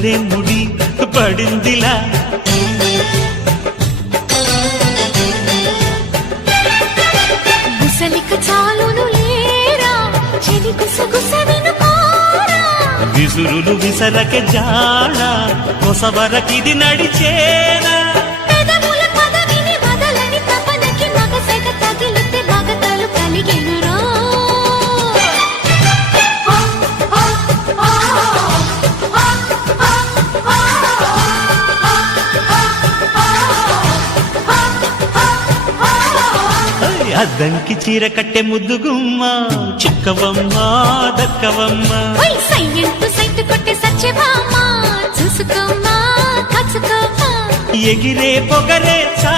ముసలే ముడి పడిందిలా గుసలిక చాలును లేరా చెవి గుసగుస వినుకోరా విసురులు విసరకే జాడ కొసవరకిది నడిచేనా పెదవుల పదవిని వదలని తపనకి మగసగ తగిలితే మగతలు కలిగెనురా అద్దంకి చీర కట్టె ముద్దుగుమ్మ చిక్కవమ్మ దక్కవమ్మ సయ్యంటూ సైట్ కొట్టే సత్యభామ చూసుకోమ్మా కాచుకోమ్మా ఎగిరే పొగరే చా